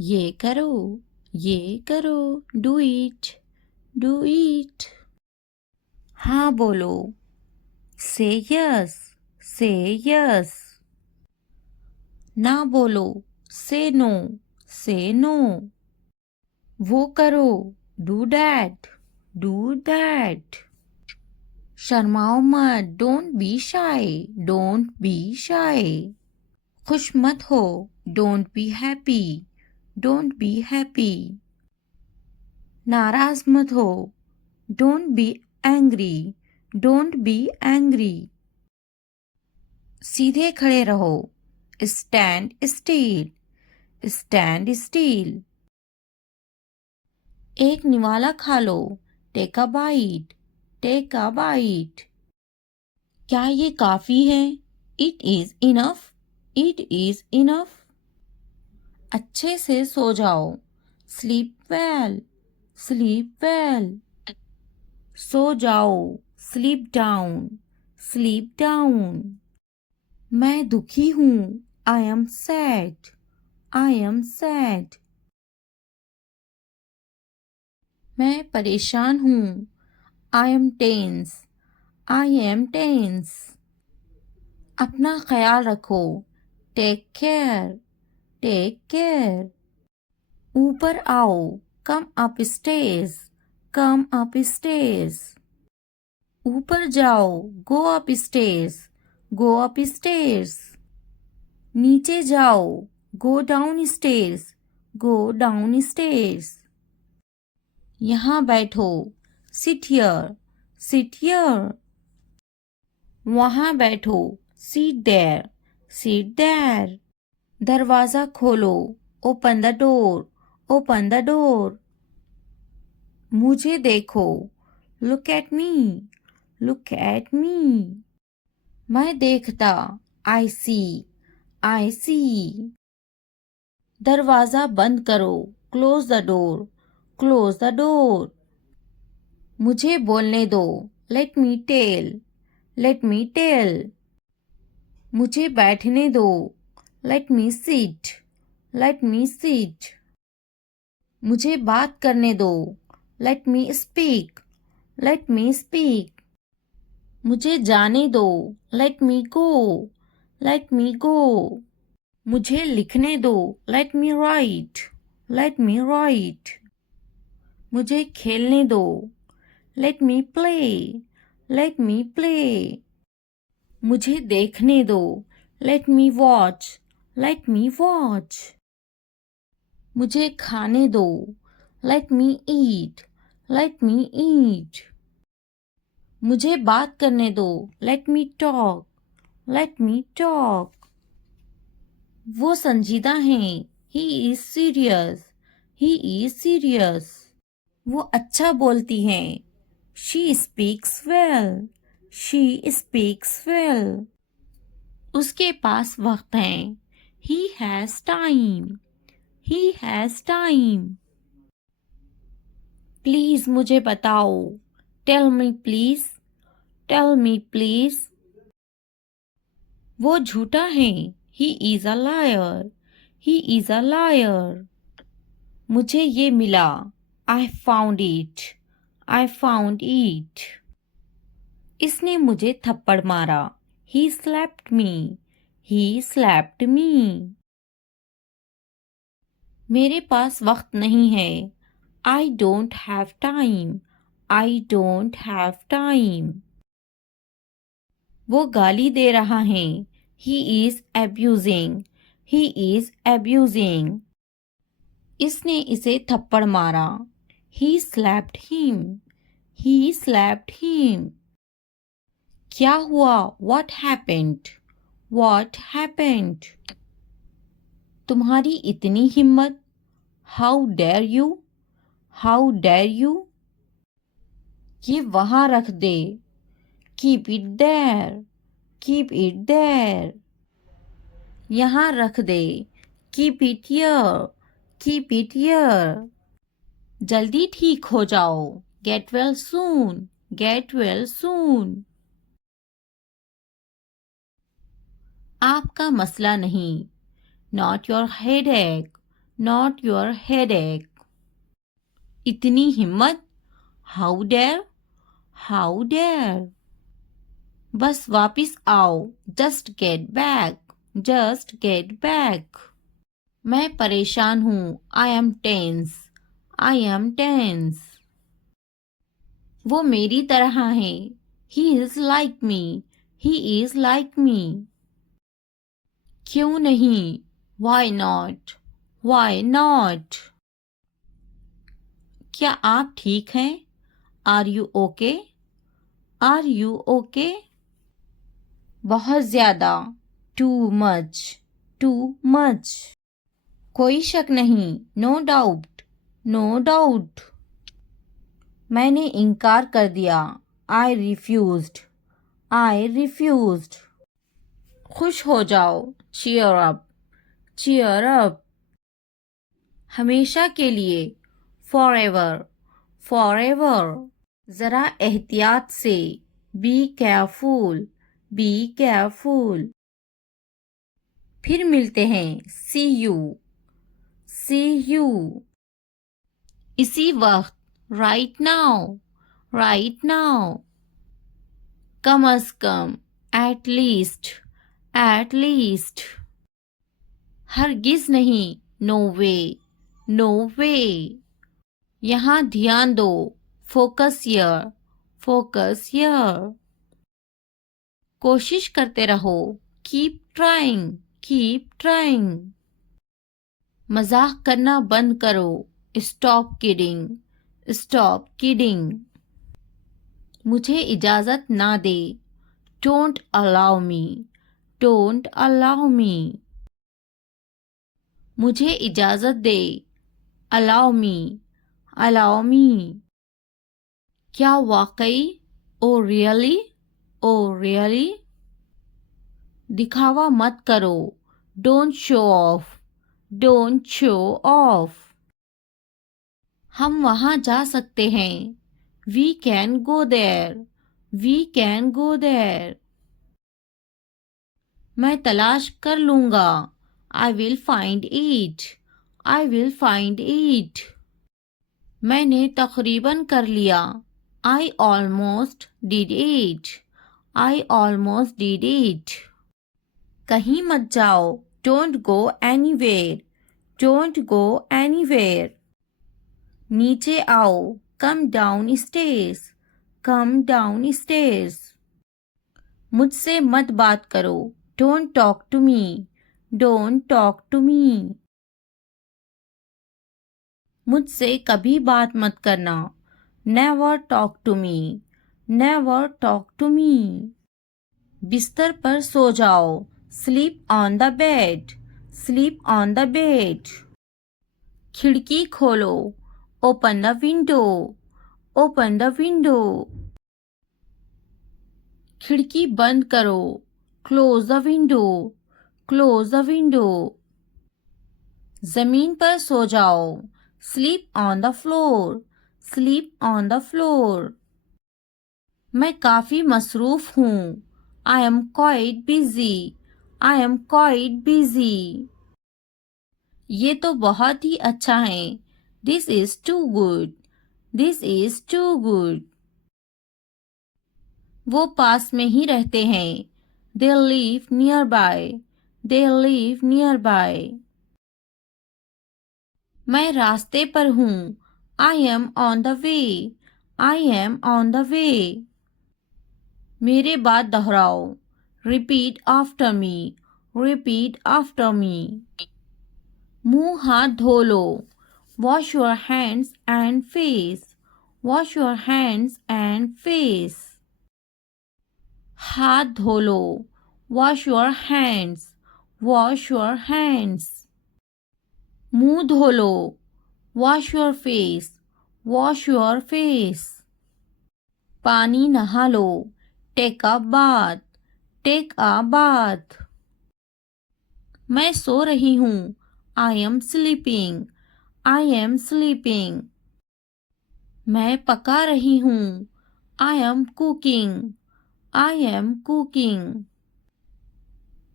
ये करो, ये करो, डू इट, डू इट। हाँ बोलो, से यस, से यस। ना बोलो, से नो, से नो। वो करो, डू दैट, डू दैट। शर्माओ मत, don't be shy, don't be shy. खुश मत हो, don't be happy, don't be happy. नाराज मत हो, don't be angry, don't be angry. सीधे खड़े रहो, स्टैंड स्टील, स्टैंड स्टील। एक निवाला खा लो, take a bite, take a bite. क्या ये काफी है? It is enough, it is enough. अच्छे से सो जाओ, स्लीप वेल, स्लीप वेल। सो जाओ, स्लीप डाउन, स्लीप डाउन। मैं दुखी हूँ, I am sad, I am sad. मैं परेशान हूँ, I am tense, I am tense. अपना ख्याल रखो, टेक केयर, टेक केयर। ऊपर आओ, come up stage, come up stage. ऊपर जाओ, go up stage, go up stage. नीचे जाओ, go down stage, go down stage. यहाँ बैठो, सिट हियर, सिट हियर। वहाँ बैठो, सीट देयर, सीट देयर। दरवाज़ा खोलो, open the door, open the door. मुझे देखो, look at me, look at me. मैं देखता, आई सी, आई सी। दरवाज़ा बंद करो, close the door, close the door. मुझे बोलने दो, let me tell, let me tell. मुझे बैठने दो, let me sit, let me sit. मुझे बात करने दो, let me speak, let me speak. मुझे जाने दो, लेट मी गो, लेट मी गो। मुझे लिखने दो, लेट मी राइट, लेट मी राइट। मुझे खेलने दो, लेट मी प्ले, लेट मी प्ले। मुझे देखने दो, लेट मी वॉच, लेट मी वॉच। मुझे खाने दो, लेट मी ईट, लेट मी ईट। मुझे बात करने दो, let me talk, let me talk. वो संजीदा हैं, he is serious, he is serious. वो अच्छा बोलती हैं, she speaks well, she speaks well. उसके पास वक्त है, he has time, he has time. Please मुझे बताओ, tell me please, tell me please. वो झूठा है, he is a liar, he is a liar. मुझे ये मिला, I found it, I found it. इसने मुझे थप्पड़ मारा, he slapped me, he slapped मी। मेरे पास वक्त नहीं है, I don't have time, I don't have time. वो गाली दे रहा है, he is abusing, he is abusing. इसने इसे थप्पड़ मारा, he slapped him, he slapped him. क्या हुआ, व्हाट हैपेंड, व्हाट हैपेंड। तुम्हारी इतनी हिम्मत, how dare you, how dare you. ये वहां रख दे, keep it there, keep it there. यहाँ रख दे, keep it here, keep it here. जल्दी ठीक हो जाओ, get well soon, get well soon. आपका मसला नहीं, not your headache, not your headache. इतनी हिम्मत, how dare, how dare. बस वापिस आओ, just get back, just get back. मैं परेशान हूँ, I am tense, I am tense. वो मेरी तरह है, he is like me, he is like me. क्यों नहीं, why not, why not. क्या आप ठीक हैं, are you okay, are you okay. बहुत ज़्यादा, too much, too much. कोई शक नहीं, no doubt, no doubt. मैंने इनकार कर दिया, I refused, I refused. खुश हो जाओ, cheer up, cheer up. हमेशा के लिए, forever, forever. ज़रा एहतियात से, be careful, be careful. फिर मिलते हैं, see you, see you. इसी वक्त, right now, right now. Come a come, at least, at least. हरगिज नहीं, no way, no way. यहाँ ध्यान दो, focus here, focus here. कोशिश करते रहो, keep trying, keep trying. मजाक करना बंद करो, stop kidding, stop kidding. मुझे इजाज़त ना दे, don't allow me, don't allow me. मुझे इजाज़त दे, allow me, allow me. क्या वाकई, oh really, oh really. दिखावा मत करो, don't show off, don't show off. हम वहाँ जा सकते हैं, we can go there, we can go there. मैं तलाश कर लूँगा, I will find it, I will find it. मैंने तकरीबन कर लिया, I almost did it, I almost did it. कहीं मत जाओ, don't go anywhere, don't go anywhere. नीचे आओ, come down stairs, come down stairs. मुझसे मत बात करो, don't talk to me, don't talk to me. मुझसे कभी बात मत करना, never talk to me, never talk to me. बिस्तर पर सो जाओ, sleep on the bed, sleep on the bed. खिड़की खोलो, open the window, open the window. खिड़की बंद करो, close the window, close the window. ज़मीन पर सो जाओ, sleep on the floor, sleep on the floor. मैं काफ़ी मसरूफ़ हूँ, I am quite busy, I am quite busy. ये तो बहुत ही अच्छा है, this is too good, this is too good. वो पास में ही रहते हैं, they live nearby, they live nearby. मैं रास्ते पर हूँ, I am on the way, I am on the way. मेरे बाद दोहराओ, repeat after me, repeat after me. मुंह हाथ धो लो, wash your hands and face, wash your hands and face. हाथ धो लो, wash your hands, wash your hands. मुंह धो लो, wash your face, wash your face. पानी नहा लो, take a bath, take a bath. मैं सो रही हूँ, I am sleeping, I am sleeping. मैं पका रही हूँ, I am cooking, I am cooking.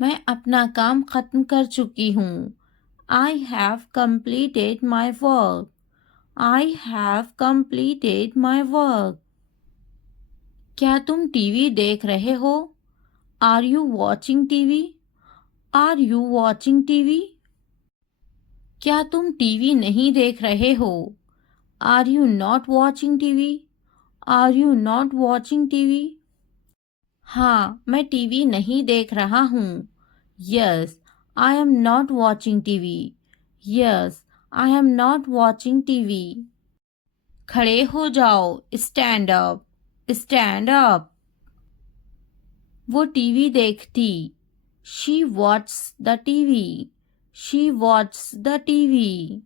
मैं अपना काम खत्म कर चुकी हूँ, I have completed my work. I have completed my work. क्या तुम टीवी देख रहे हो? Are you watching TV? Are you watching TV? क्या तुम टीवी नहीं देख रहे हो? Are you not watching TV? Are you not watching TV? हाँ, मैं टीवी नहीं देख रहा हूँ. Yes, I am not watching TV. Yes, I am not watching TV. खड़े हो जाओ. Stand up. Stand up. वो टीवी देखती. She watches the TV. She watches the TV.